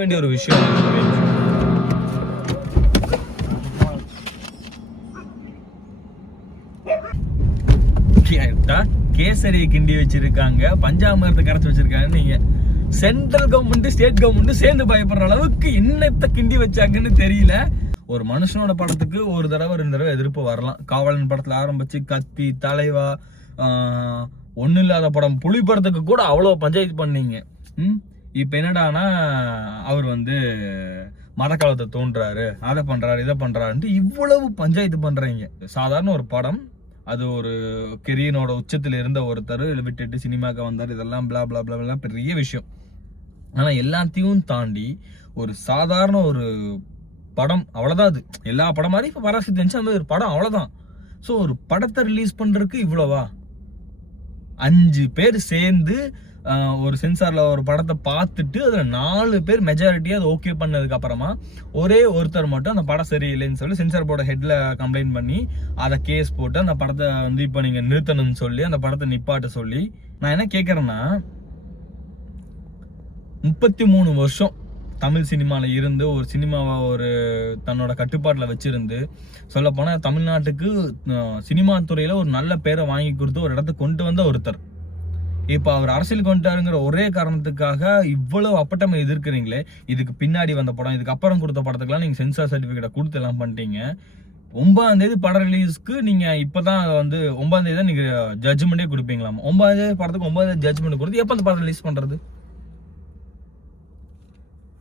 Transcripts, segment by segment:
வேண்டிய ஒரு விஷயம். கேசரியை கிண்டி வச்சிருக்காங்க, பஞ்சாமிரத்தை கரைச்சி வச்சிருக்காங்க. நீங்க சென்ட்ரல் கவர்மெண்ட் ஸ்டேட் கவர்மெண்ட் சேர்ந்து பயப்படுற அளவுக்கு என்னத்தை கிண்டி வச்சாங்கன்னு தெரியல. ஒரு மனுஷனோட படத்துக்கு ஒரு தடவை 2 தடவை எதிர்ப்பு வரலாம். காவலன் படத்துல ஆரம்பிச்சு கத்தி, தலைவா, ஒன்னும் இல்லாத படம் புலி படத்துக்கு கூட அவ்வளவு பஞ்சாயத்து பண்ணீங்க. இப்ப என்னடானா அவர் மத காலத்தை தோன்றாரு, அதை பண்றாரு, இதை பண்றாருன்ட்டு இவ்வளவு பஞ்சாயத்து பண்றீங்க. சாதாரண ஒரு படம், அது ஒரு கெரியனோட உச்சத்துல இருந்த ஒருத்தர் விட்டுட்டு சினிமாக்கு வந்தார், இதெல்லாம் பிளா பிளா பிளா பெரிய விஷயம். ஆனா எல்லாத்தையும் தாண்டி ஒரு சாதாரண ஒரு படம், அவ்வளவுதான். அது எல்லா படம் மாதிரி இப்ப பராசக்தி இருந்துச்சு, அந்த ஒரு படம் அவ்வளவுதான். ஸோ ஒரு படத்தை ரிலீஸ் பண்றதுக்கு இவ்வளவா? 5 பேர் சேர்ந்து ஒரு சென்சார்ல ஒரு படத்தை பார்த்துட்டு அதுல 4 பேர் மெஜாரிட்டியா அது ஓகே பண்ணதுக்கு அப்புறமா ஒரே ஒருத்தர் மட்டும் அந்த படம் சரியில்லைன்னு சொல்லி சென்சார் போர்டு ஹெட்ல கம்ப்ளைண்ட் பண்ணி அதை கேஸ் போட்டு அந்த படத்தை இப்ப நீங்க நிறுத்தணும்னு சொல்லி அந்த படத்தை நிப்பாட்ட சொல்லி, நான் என்ன கேட்கறேன்னா, 33 வருஷம் தமிழ் சினிமால இருந்து ஒரு சினிமாவை ஒரு தன்னோட கட்டுப்பாட்டில் வச்சிருந்து, சொல்ல போனா தமிழ்நாட்டுக்கு சினிமா துறையில ஒரு நல்ல பேரை வாங்கி கொடுத்து ஒரு இடத்துக்கு கொண்டு வந்த ஒருத்தர், இப்ப அவர் அரசியலுக்கு வந்துட்டாருங்கிற ஒரே காரணத்துக்காக இவ்வளவு அப்பட்டமா எதிர்க்கிறீங்களே. இதுக்கு பின்னாடி வந்த படம், இதுக்கு அப்புறம் கொடுத்த படத்துக்கெல்லாம் நீங்க சென்சார் சர்டிபிகேட்டை கொடுத்து எல்லாம் பண்ணிட்டீங்க. 9ஆம் தேதி படம் ரிலீஸ்க்கு நீங்க இப்பதான் 9ஆம் தேதி தான் நீங்க ஜட்ஜ்மெண்டே கொடுப்பீங்களாம். 9ஆம் தேதி படத்துக்கு 9ஆம் தேதி ஜட்ஜ்மெண்ட் கொடுத்து எப்ப அந்த படம் ரிலீஸ் பண்றது?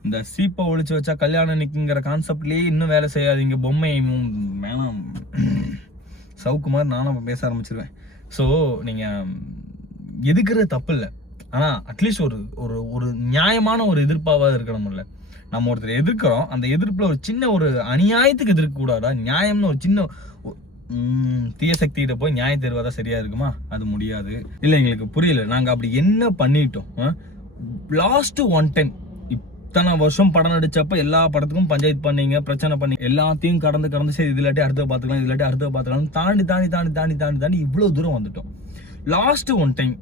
இந்த சீப்பை ஒழிச்சு வச்சா கல்யாணம் நிக்குங்கிற கான்செப்ட்லயே இன்னும் வேலை செய்யாதீங்க. பொம்மை வேணாம், சவுக்குமார் நானும் பேச ஆரம்பிச்சிருவேன். ஸோ நீங்க எதுக்குறது தப்பு இல்லை, ஆனா அட்லீஸ்ட் ஒரு ஒரு ஒரு நியாயமான ஒரு எதிர்ப்பாவது இருக்கணும்ல. நம்ம ஒருத்தர் எதிர்க்கிறோம், அந்த எதிர்ப்புல ஒரு சின்ன ஒரு அநியாயத்துக்கு எதிர்க்க கூடாதா? நியாயம்னு ஒரு சின்ன தீய சக்திகிட்ட போய் நியாயம் தருவதா சரியா இருக்குமா? அது முடியாது. இல்ல, எங்களுக்கு புரியல, நாங்க அப்படி என்ன பண்ணிட்டோம்? லாஸ்ட் ஒன் டைம் இத்தனை வருஷம் படம் நடிச்சப்ப எல்லா படத்துக்கும் பஞ்சாயத்து பண்ணீங்க, பிரச்சனை பண்ணி எல்லாத்தையும் கடந்து சரி இதில்லாட்டி அடுத்த பார்த்துக்கலாம், இதில்லாட்டி அடுத்த பார்த்துக்கலாம், தாண்டி தாண்டி தாண்டி தாண்டி தாண்டி தாண்டி இவ்வளவு தூரம் வந்துட்டோம். லாஸ்ட் ஒன் டைம்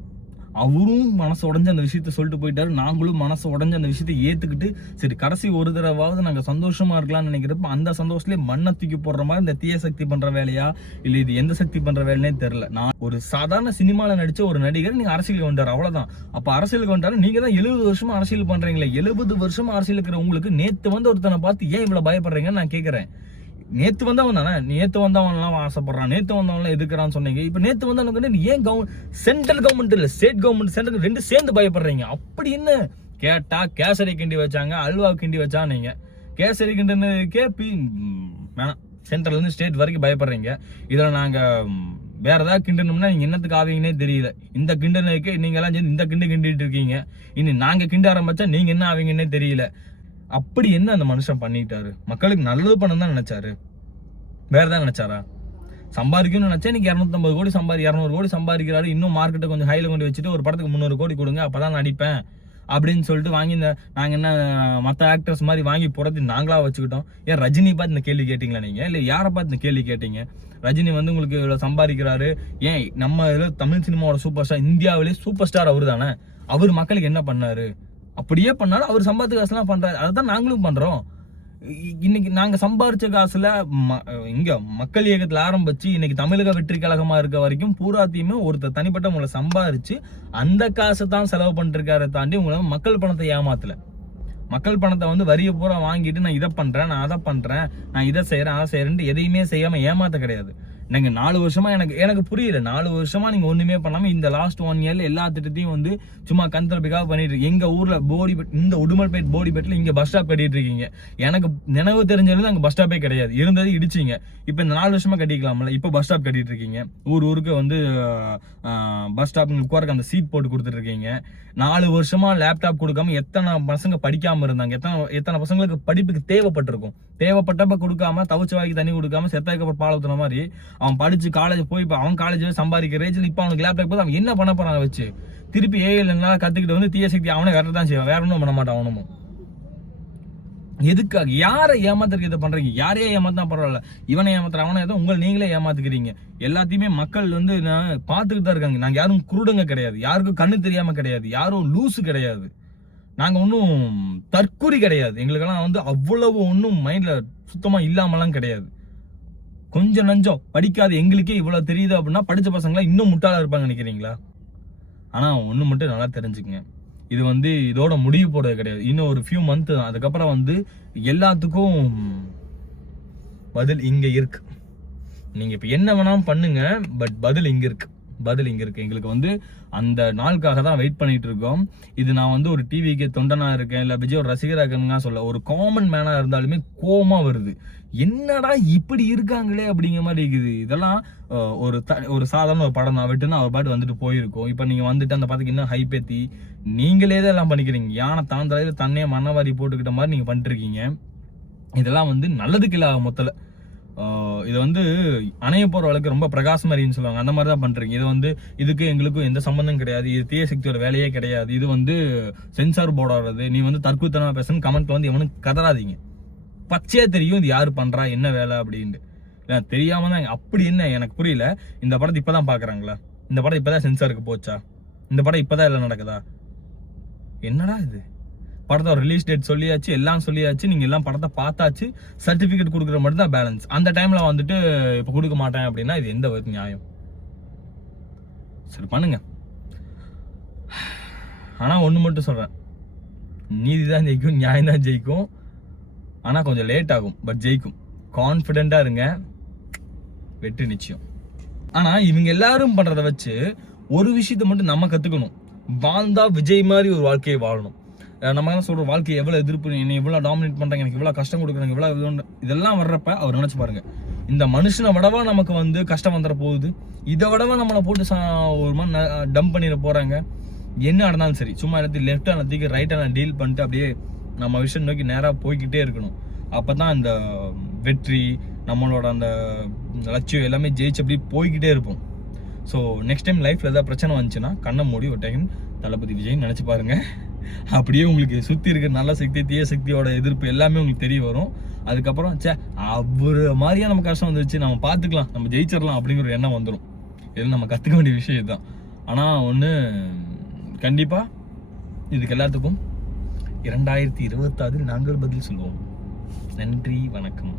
அவரும் மனசு உடஞ்சு அந்த விஷயத்த சொல்லிட்டு போயிட்டாரு, நாங்களும் மனசு உடஞ்சு அந்த விஷயத்தை ஏத்துக்கிட்டு சரி கடைசி ஒரு தடவாவது நாங்க சந்தோஷமா இருக்கலாம்னு நினைக்கிறப்ப அந்த சந்தோஷத்துலேயே மண்ணை தூக்கி போடுற மாதிரி இந்த தீய சக்தி பண்ற வேலையா இல்ல இது எந்த சக்தி பண்ற வேலைன்னே தெரியல. நான் ஒரு சாதாரண சினிமால நடிச்ச ஒரு நடிகர் நீங்க அரசியலுக்கு வந்தாரு, அவ்வளவுதான். அப்ப அரசியலுக்கு வந்தாரு, நீங்க தான் 70 வருஷமா அரசியல் பண்றீங்களே. 70 வருஷமா அரசியல் இருக்கிற உங்களுக்கு நேத்து ஒருத்தனை பார்த்து ஏன் இவ்வளவு பயப்படுறீங்கன்னு நான் கேட்கிறேன். நேத்து வந்தவன் தானே, நேத்து வந்தவன்லாம் ஆசைப்படுறான், நேத்து வந்தவன்லாம் எதுக்குறான்னு சொன்னீங்க. இப்ப நேத்து வந்தவனுக்கு ஏன் சென்ட்ரல் கவர்மெண்ட் இல்ல ஸ்டேட் கவர்மெண்ட் சென்ட்ரல் ரெண்டு சேர்ந்து பயப்படுறீங்க? அப்படி என்ன கேட்டா கேசரி கிண்டி வச்சாங்க, அல்வா கிண்டி வச்சா, நீங்க கேசரி கிண்டினதுக்கே வேணாம், சென்ட்ரல் இருந்து ஸ்டேட் வரைக்கும் பயப்படுறீங்க. இதுல நாங்க வேற ஏதாவது கிண்டணும்னா நீங்க என்னத்துக்கு ஆவீங்கன்னே தெரியல. இந்த கிண்டனுக்கு நீங்க எல்லாம் சேர்ந்து இந்த கிண்டிட்டு இருக்கீங்க, இனி நாங்க கிண்ட ஆரம்பிச்சா நீங்க என்ன ஆவீங்கன்னே தெரியல. அப்படி என்ன அந்த மனுஷன் பண்ணிட்டாரு? மக்களுக்கு நல்லது பண்ணணும் தான் நினைச்சாரு, வேற தான் நினைச்சாரா? சம்பாதிக்கணும்னு நினைச்சா இன்னைக்கு 250 கோடி 200 கோடி சம்பாதிக்கிறாரு. இன்னும் மார்க்கெட்டை கொஞ்சம் ஹைல கொண்டு வச்சுட்டு ஒரு படத்துக்கு 300 கோடி கொடுங்க அப்பதான் நடிப்பேன் அப்படின்னு சொல்லிட்டு வாங்கி நாங்க என்ன மற்ற ஆக்டர்ஸ் மாதிரி வாங்கி போறது நாங்களா வச்சுக்கிட்டோம். ஏன் ரஜினி பார்த்து இந்த கேள்வி கேட்டீங்களா நீங்க? இல்ல யாரை பார்த்து இந்த கேள்வி கேட்டீங்க? ரஜினி உங்களுக்கு இவ்வளவு சம்பாதிக்கிறாரு, ஏன் நம்ம இதுல தமிழ் சினிமாவோட சூப்பர் ஸ்டார், இந்தியாவிலே சூப்பர் ஸ்டார் அவரு தானே, அவர் மக்களுக்கு என்ன பண்ணாரு? அப்படியே பண்ணாலும் அவர் சம்பாதிச்ச காசுலாம் பண்றாரு, அதான் நாங்களும் பண்றோம். இன்னைக்கு நாங்க சம்பாரிச்ச காசுல இங்க மக்கள் இயக்கத்துல ஆரம்பிச்சு இன்னைக்கு தமிழக வெற்றி கழகமா இருக்க வரைக்கும் பூராத்தையுமே ஒருத்தர் தனிப்பட்ட உங்களை சம்பாரிச்சு அந்த காசை தான் செலவு பண்ணிட்டு இருக்காரு, தாண்டி உங்களை மக்கள் பணத்தை ஏமாத்தல. மக்கள் பணத்தை வரியை பூரா வாங்கிட்டு நான் இதை பண்றேன், நான் அதை பண்றேன், நான் இதை செய்யறேன், அதை செய்யறேன் எதையுமே செய்யாம ஏமாத்த கிடையாது. நீங்க 4 வருஷமா எனக்கு புரியல, 4 வருஷமா நீங்க ஒண்ணுமே பண்ணாம இந்த லாஸ்ட் 1 இயர்ல எல்லா திட்டத்தையும் சும்மா கண்திரப்பிக்காக பண்ணிட்டு இருக்கீங்க. எங்க ஊர்ல இந்த உடுமல்பேட் போடிபேட்ல இங்க பஸ் ஸ்டாப் கட்டிட்டு இருக்கீங்க. எனக்கு நினைவு தெரிஞ்சது அங்க பஸ் ஸ்டாப்பே கிடையாது, இருந்தது இடிச்சிங்க. இப்ப இந்த 4 வருஷமா கட்டிக்கலாம்ல, இப்ப பஸ் ஸ்டாப் கட்டிட்டு இருக்கீங்க. ஊருக்கு பஸ் ஸ்டாப் உட்கார்க்க அந்த சீட் போட்டு கொடுத்துட்டு இருக்கீங்க. 4 வருஷமா லேப்டாப் கொடுக்காம எத்தனை பசங்க படிக்காம இருந்தாங்க, எத்தனை பசங்களுக்கு படிப்புக்கு தேவைப்பட்டப்ப கொடுக்காம, தவிச்ச வாய்க்கு தண்ணி கொடுக்காம, செத்தாய்க்கு பால் ஊத்துன மாதிரி அவன் படிச்சு காலேஜ் போய் இப்ப அவன் காலேஜ்ல சம்பாதிக்கிற ரேஞ்சில் இப்ப அவனுக்கு லேப்டாப் போது அவன் என்ன பண்ண போறாங்க வச்சு திருப்பி ஏஐல கத்துக்கிட்டு தீய சக்தி அவனை வேறதான் செய்வான், வேற ஒன்றும் பண்ண மாட்டான். அவனும் எதுக்காக யாரை ஏமாத்துறதுக்கு இதை பண்றீங்க? யாரையே ஏமாத்தினா பரவாயில்ல, இவனை ஏமாத்துற அவனை ஏதோ உங்களை நீங்களே ஏமாத்துக்கிறீங்க. எல்லாத்தையுமே மக்கள் பாத்துக்கிட்டு தான் இருக்காங்க. நாங்க யாரும் குருடங்க கிடையாது, யாருக்கும் கண்ணு தெரியாம கிடையாது, யாரும் லூசு கிடையாது. நாங்கள் ஒன்றும் தற்கூரி கிடையாது, எங்களுக்கெல்லாம் வந்து அவ்வளவு ஒன்றும் மைண்டில் சுத்தமாக இல்லாமலாம் கிடையாது. கொஞ்சம் நஞ்சம் படிக்காது எங்களுக்கே இவ்வளோ தெரியுது அப்படின்னா படித்த பசங்களாம் இன்னும் முட்டாளாக இருப்பாங்க நினைக்கிறீங்களா? ஆனால் ஒன்று மட்டும் நல்லா தெரிஞ்சுக்குங்க, இது வந்து இதோட முடிவு போடுறது கிடையாது, இன்னும் ஒரு ஃபியூ மந்த் தான். அதுக்கப்புறம் வந்து எல்லாத்துக்கும் பதில் இங்கே இருக்கு. நீங்கள் இப்போ என்ன வேணாலும் பண்ணுங்க, பட் பதில் இங்கே இருக்கு, பதில் இங்கே இருக்கு. எங்களுக்கு வந்து அந்த நாளுக்காக தான் வெயிட் பண்ணிட்டு இருக்கோம். இது நான் வந்து ஒரு டிவிக்கு தொண்டனாக இருக்கேன், இல்லை விஜய் ஒரு ரசிகராக இருக்கேன்னு சொல்ல, ஒரு காமன் மேனாக இருந்தாலுமே கோவமாக வருது. என்னடா இப்படி இருக்காங்களே அப்படிங்கிற மாதிரி இருக்குது. இதெல்லாம் ஒரு சாதாரண ஒரு படம் தான், விட்டுனா அவர் பாட்டு வந்துட்டு போயிருக்கோம். இப்போ நீங்கள் வந்துட்டு அந்த படத்துக்கு இன்னும் ஹைப் ஏற்றி நீங்களே தான் எல்லாம் பண்ணிக்கிறீங்க. யானை தாந்தலையில் தன்னையே மண்ணவாரி போட்டுக்கிட்ட மாதிரி நீங்கள் பண்ணிட்டுருக்கீங்க. இதெல்லாம் வந்து நல்லதுக்கு இல்லை மொத்தத்தில். இதை வந்து அணைய போகிற அளவுக்கு ரொம்ப பிரகாசமாரின்னு சொல்லுவாங்க, அந்த மாதிரி தான் பண்ணுறீங்க. இது வந்து இதுக்கு எங்களுக்கும் எந்த சம்மந்தம் கிடையாது, இது தீய சக்தியோட வேலையே கிடையாது, இது வந்து சென்சார் போர்டாடுறது. நீ வந்து தற்கூத்தனமாக பேசணும் கமெண்ட்ல வந்து எவனும் கதறாதீங்க. பச்சையா தெரியும் இது யாரு பண்றா என்ன வேலை அப்படின்ட்டு. தெரியாம தான். அப்படி என்ன எனக்கு புரியல, இந்த படத்தை இப்பதான் பாக்குறாங்களா? இந்த படம் இப்பதான் சென்சாருக்கு போச்சா? இந்த படம் இப்பதான் எல்லாம் நடக்குதா? என்னடா இது? படத்தை ரிலீஸ் டேட் சொல்லியாச்சு, எல்லாம் சொல்லியாச்சு, நீங்க எல்லாம் படத்தை பார்த்தாச்சு, சர்டிபிகேட் கொடுக்குற மட்டும் தான் பேலன்ஸ். அந்த டைம்ல வந்துட்டு இப்ப கொடுக்க மாட்டேன் அப்படின்னா இது எந்த ஒரு நியாயம்? சரி பண்ணுங்க. ஆனா ஒண்ணு மட்டும் சொல்றேன், நீதி தான் ஜெயிக்கும், நியாயம் தான் ஜெயிக்கும். ஆனால் கொஞ்சம் லேட் ஆகும், பட் ஜெயிக்கும். கான்ஃபிடென்ட்டாக இருங்க, வெற்றி நிச்சயம். ஆனால் இவங்க எல்லாரும் பண்ணுறதை வச்சு ஒரு விஷயத்தை மட்டும் நம்ம கற்றுக்கணும். வாழ்ந்தா விஜய் மாதிரி ஒரு வாழ்க்கையை வாழணும். நம்ம என்ன சொல்கிற வாழ்க்கையை எவ்வளோ எதிர்ப்பு, என்னை எவ்வளோ டாமினேட் பண்ணுறாங்க, எனக்கு இவ்வளோ கஷ்டம் கொடுக்குறாங்க, இவ்வளோ இதெல்லாம் வர்றப்ப அவர் நினச்சி பாருங்க, இந்த மனுஷனை விடவா நமக்கு வந்து கஷ்டம் வந்துட போகுது, இதை விடவா நம்மளை போட்டு ஒரு மாதிரி டம்ப் பண்ணிட போகிறாங்க. என்ன நடந்தாலும் சரி, சும்மா எல்லாத்தையும் லெஃப்ட் எல்லாத்தையும் ரைட்டாக டீல் பண்ணிட்டு அப்படியே நம்ம விஷயம் நோக்கி நேராக போய்கிட்டே இருக்கணும். அப்போ தான் அந்த வெற்றி, நம்மளோட அந்த லட்சியம் எல்லாமே ஜெயிச்சு அப்படி போய்கிட்டே இருப்போம். ஸோ நெக்ஸ்ட் டைம் லைஃப்பில் ஏதாவது பிரச்சனை வந்துச்சுன்னா கண்ணை மூடி ஒரு டைம் தளபதி விஜய்னு நினச்சி பாருங்க. அப்படியே உங்களுக்கு சுற்றி இருக்கிற நல்ல சக்தி தீய சக்தியோட எதிர்ப்பு எல்லாமே உங்களுக்கு தெரிய வரும். அதுக்கப்புறம் அவர் மாதிரியா நம்ம கஷ்டம் வந்துருச்சு, நம்ம பார்த்துக்கலாம், நம்ம ஜெயிச்சிடலாம் அப்படிங்கிற ஒரு எண்ணம் வந்துடும். இதில் நம்ம கற்றுக்க வேண்டிய விஷயம் தான். ஆனால் ஒன்று கண்டிப்பாக இதுக்கு எல்லாத்துக்கும் 2026 நாங்கள் பதில் சொல்லுவோம். நன்றி, வணக்கம்.